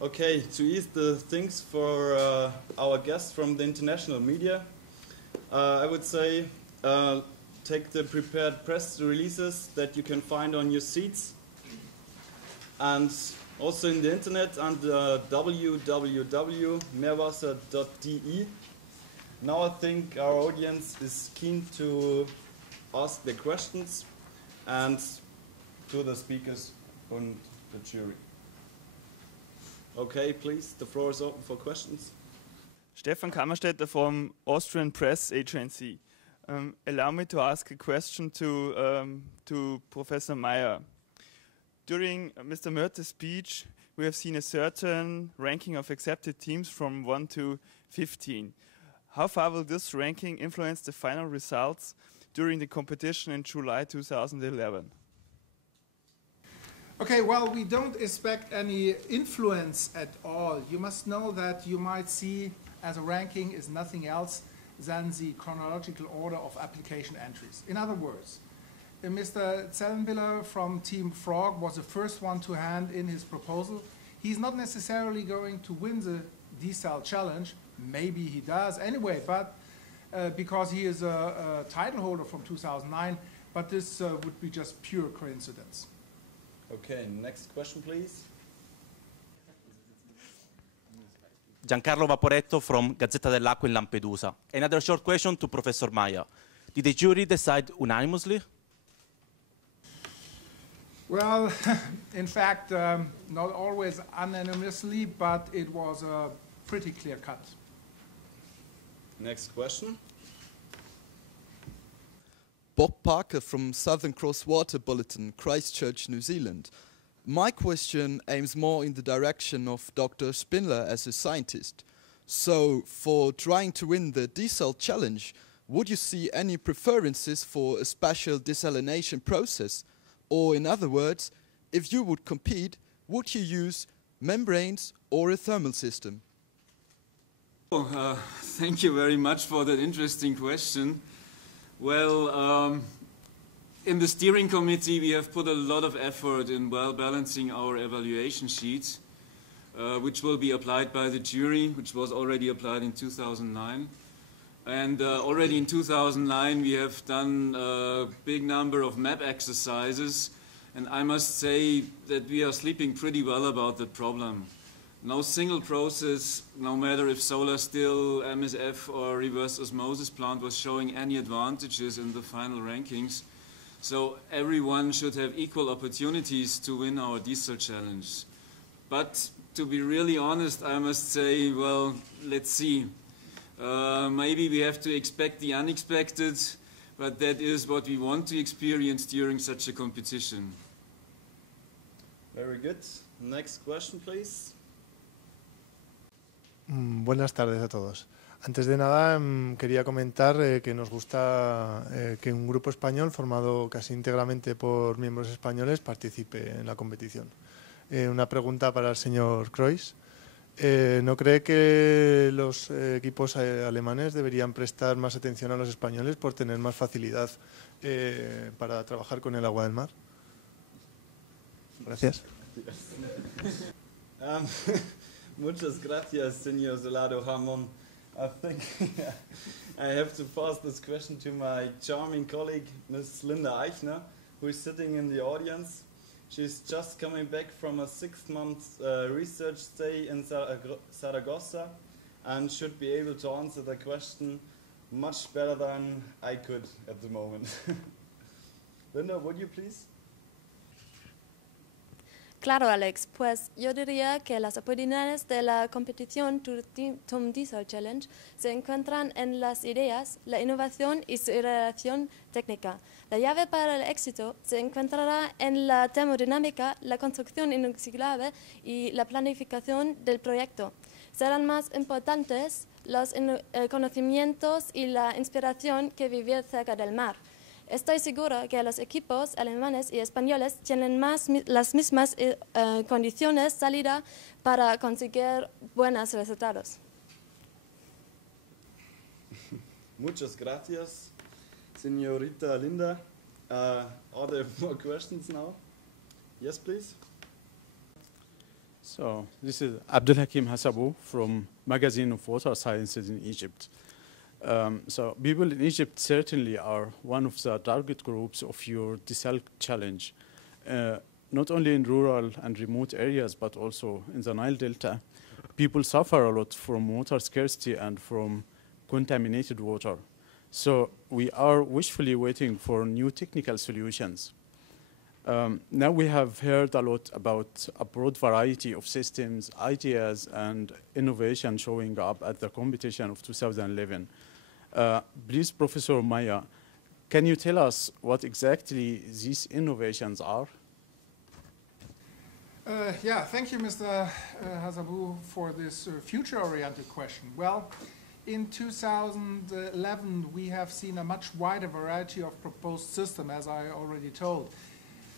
Okay, to ease the things for our guests from the international media, I would say take the prepared press releases that you can find on your seats and also in the internet under www.meerwasser.de. Now I think our audience is keen to ask their questions and to the speakers and the jury. Okay, please, the floor is open for questions. Stefan Kammerstetter from Austrian Press Agency. Allow me to ask a question to Professor Meyer. During Mr. Mörter's speech, we have seen a certain ranking of accepted teams from 1 to 15. How far will this ranking influence the final results during the competition in July 2011? Okay, well, we don't expect any influence at all. You must know that you might see as a ranking is nothing else than the chronological order of application entries. In other words, Mr. Zellenbiller from Team Frog was the first one to hand in his proposal. He's not necessarily going to win the DeSal challenge. Maybe he does anyway, but because he is a title holder from 2009, but this would be just pure coincidence. Okay, next question, please. Giancarlo Vaporetto from Gazzetta dell'Acqua in Lampedusa. Another short question to Professor Meyer. Did the jury decide unanimously? Well, in fact, not always unanimously, but it was pretty clear cut. Next question. Bob Parker from Southern Cross Water Bulletin, Christchurch, New Zealand. My question aims more in the direction of Dr. Spindler as a scientist. So, for trying to win the DeSal challenge, would you see any preferences for a special desalination process? Or in other words, if you would compete, would you use membranes or a thermal system? Thank you very much for that interesting question. Well, in the steering committee we have put a lot of effort in balancing our evaluation sheet, which will be applied by the jury, which was already applied in 2009. And already in 2009 we have done a big number of map exercises, and I must say that we are sleeping pretty well about that problem. No single process, no matter if solar still, MSF or reverse osmosis plant, was showing any advantages in the final rankings. So everyone should have equal opportunities to win our DeSal challenge. But to be really honest, I must say, well, let's see. Maybe we have to expect the unexpected, but that is what we want to experience during such a competition. Very good. Next question, please. Buenas tardes a todos. Antes de nada, quería comentar que nos gusta que un grupo español formado casi íntegramente por miembros españoles participe en la competición. Una pregunta para el señor Kreuz. ¿No cree que los equipos alemanes deberían prestar más atención a los españoles por tener más facilidad para trabajar con el agua del mar? Gracias. Muchas gracias, señor Zelado Hamon. I think I have to pass this question to my charming colleague, Ms. Linda Eichner, who is sitting in the audience. She's just coming back from a 6-month research stay in Zaragoza and should be able to answer the question much better than I could at the moment. Linda, would you please? Claro, Alex, pues yo diría que las oportunidades de la competición TUM DeSal Challenge se encuentran en las ideas, la innovación y su relación técnica. La llave para el éxito se encontrará en la termodinámica, la construcción inoxidable y la planificación del proyecto. Serán más importantes los conocimientos y la inspiración que vivir cerca del mar. Estoy seguro que los equipos alemanes y españoles tienen las mismas condiciones de salida para conseguir buenos resultados. Muchas gracias, señorita Linda. Are there more questions now? Yes, please. So this is Abdul Hakim Hassabou from Magazine of Water Sciences in Egypt. So people in Egypt certainly are one of the target groups of your DeSal challenge, not only in rural and remote areas, but also in the Nile Delta. People suffer a lot from water scarcity and from contaminated water. So we are wishfully waiting for new technical solutions. Now we have heard a lot about a broad variety of systems, ideas, and innovation showing up at the competition of 2011. Please, Professor Maya, can you tell us what exactly these innovations are? Yeah, thank you, Mr. Hassabou, for this future-oriented question. Well, in 2011, we have seen a much wider variety of proposed systems, as I already told.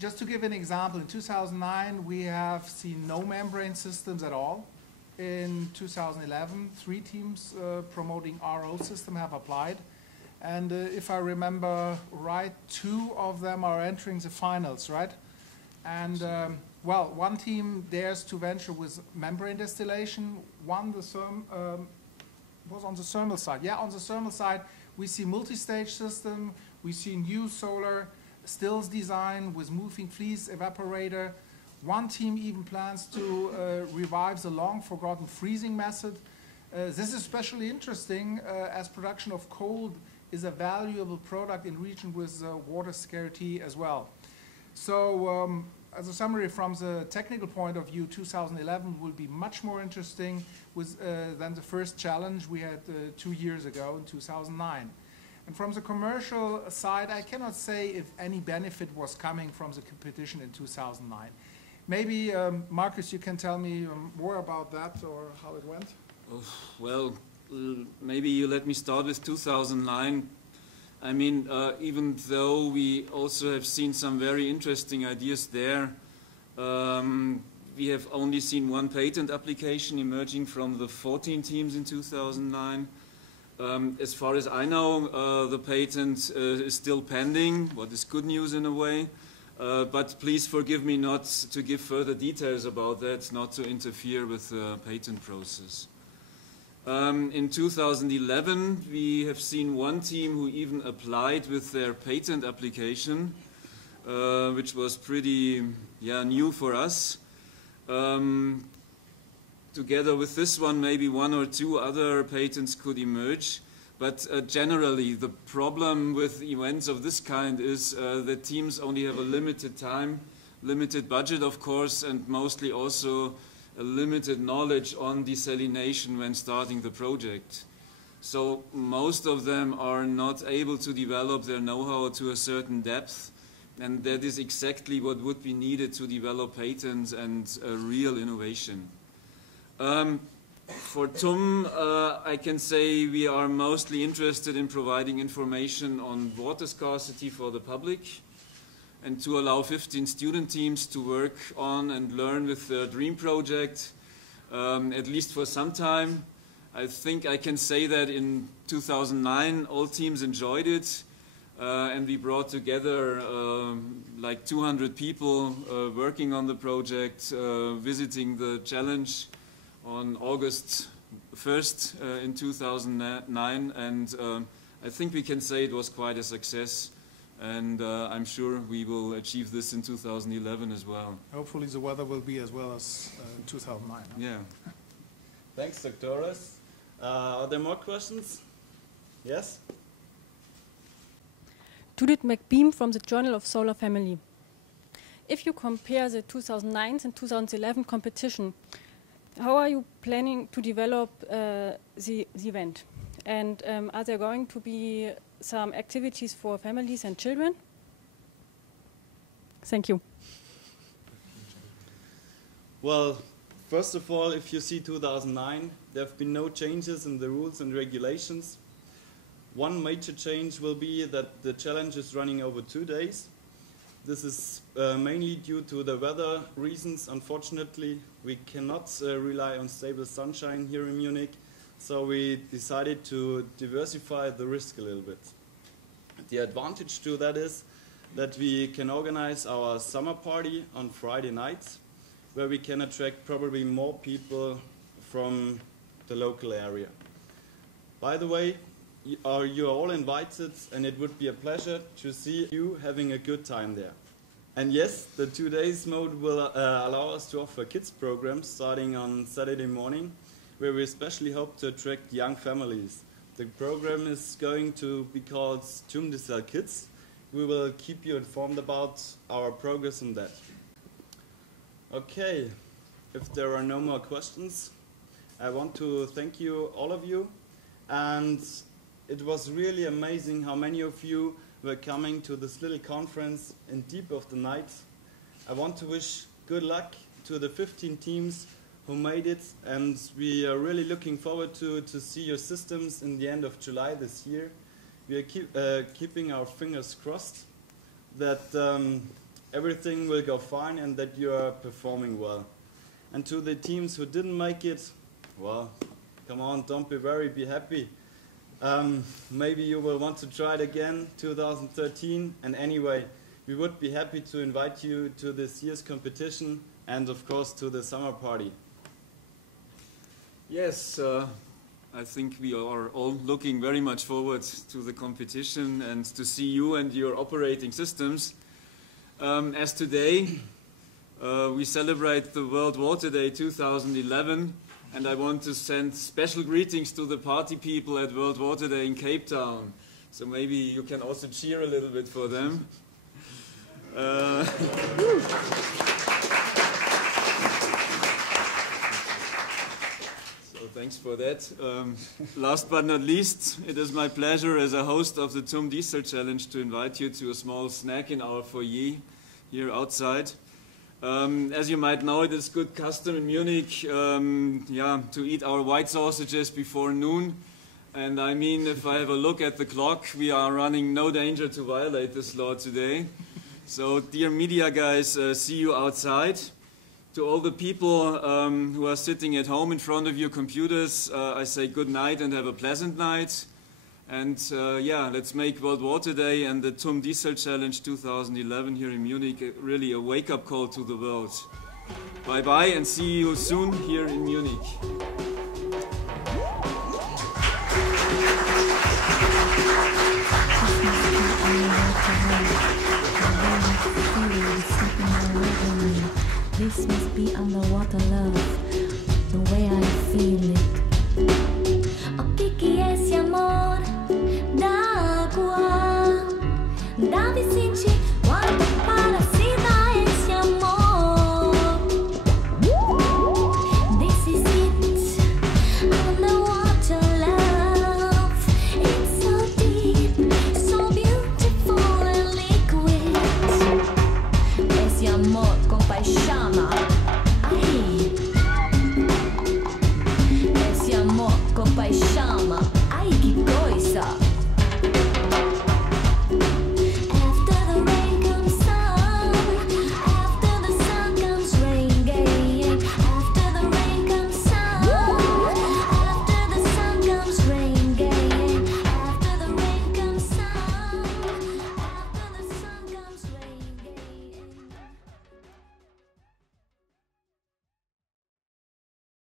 Just to give an example, in 2009, we have seen no membrane systems at all. In 2011, 3 teams promoting RO system have applied. And if I remember right, 2 of them are entering the finals, right? And well, 1 team dares to venture with membrane distillation. One was on the thermal side. Yeah, on the thermal side, we see multi-stage system. We see new solar stills design with moving fleece evaporator. 1 team even plans to revive the long-forgotten freezing method. This is especially interesting as production of coal is a valuable product in region with water scarcity as well. So as a summary from the technical point of view, 2011 will be much more interesting than the first challenge we had 2 years ago in 2009. And from the commercial side, I cannot say if any benefit was coming from the competition in 2009. Maybe, Marcus, you can tell me more about that or how it went? Oh, well, maybe you let me start with 2009. I mean, even though we also have seen some very interesting ideas there, we have only seen 1 patent application emerging from the 14 teams in 2009. As far as I know, the patent is still pending, what is good news in a way. But please forgive me not to give further details about that, not to interfere with the patent process. In 2011, we have seen 1 team who even applied with their patent application, which was pretty new for us. Together with this one, maybe 1 or 2 other patents could emerge. But generally, the problem with events of this kind is that teams only have a limited time, limited budget, of course, and mostly also a limited knowledge on desalination when starting the project. So most of them are not able to develop their know-how to a certain depth, and that is exactly what would be needed to develop patents and real innovation. For TUM, I can say we are mostly interested in providing information on water scarcity for the public and to allow 15 student teams to work on and learn with the DREAM project, at least for some time. I think I can say that in 2009 all teams enjoyed it, and we brought together like 200 people working on the project, visiting the challenge on August 1st in 2009, and I think we can say it was quite a success, and I'm sure we will achieve this in 2011 as well. Hopefully the weather will be as well as in 2009. Yeah. Thanks, Doctores. Are there more questions? Yes? Judith McBeam from the Journal of Solar Family. If you compare the 2009 and 2011 competition, how are you planning to develop the event? And are there going to be some activities for families and children? Thank you. Well, first of all, if you see 2009, there have been no changes in the rules and regulations. One major change will be that the challenge is running over 2 days. This is mainly due to the weather reasons. Unfortunately, we cannot rely on stable sunshine here in Munich, so we decided to diversify the risk a little bit. The advantage to that is that we can organize our summer party on Friday nights, where we can attract probably more people from the local area. By the way, you are all invited, and it would be a pleasure to see you having a good time there. And yes, the 2 days mode will allow us to offer kids programs starting on Saturday morning, where we especially hope to attract young families. The program is going to be called TUM DeSal Kids. We will keep you informed about our progress on that. Okay, if there are no more questions, I want to thank you, all of you, and it was really amazing how many of you were coming to this little conference in deep of the night. I want to wish good luck to the 15 teams who made it, and we are really looking forward to see your systems in the end of July this year. We are keeping our fingers crossed that everything will go fine and that you are performing well. And to the teams who didn't make it, well, come on, don't be worried, be happy. Maybe you will want to try it again 2013, and anyway, we would be happy to invite you to this year's competition and of course to the summer party. Yes, I think we are all looking very much forward to the competition and to see you and your operating systems. As today we celebrate the World Water Day 2011, and I want to send special greetings to the party people at World Water Day in Cape Town. So maybe you can also cheer a little bit for them. So thanks for that. Last but not least, it is my pleasure as a host of the TUM DeSal Challenge to invite you to a small snack in our foyer here outside. As you might know, it is good custom in Munich to eat our white sausages before noon. And I mean, if I have a look at the clock, we are running no danger to violate this law today. So, dear media guys, see you outside. To all the people who are sitting at home in front of your computers, I say good night and have a pleasant night. And let's make World Water Day and the TUM DeSal Challenge 2011 here in Munich really a wake-up call to the world. Bye-bye and see you soon here in Munich. This must be underwater love, the way I feel it. O que é esse amor da água? Dá-me sentir quanto para se dar esse amor. This is it, underwater love. It's so deep, so beautiful and liquid. Esse amor com paixão.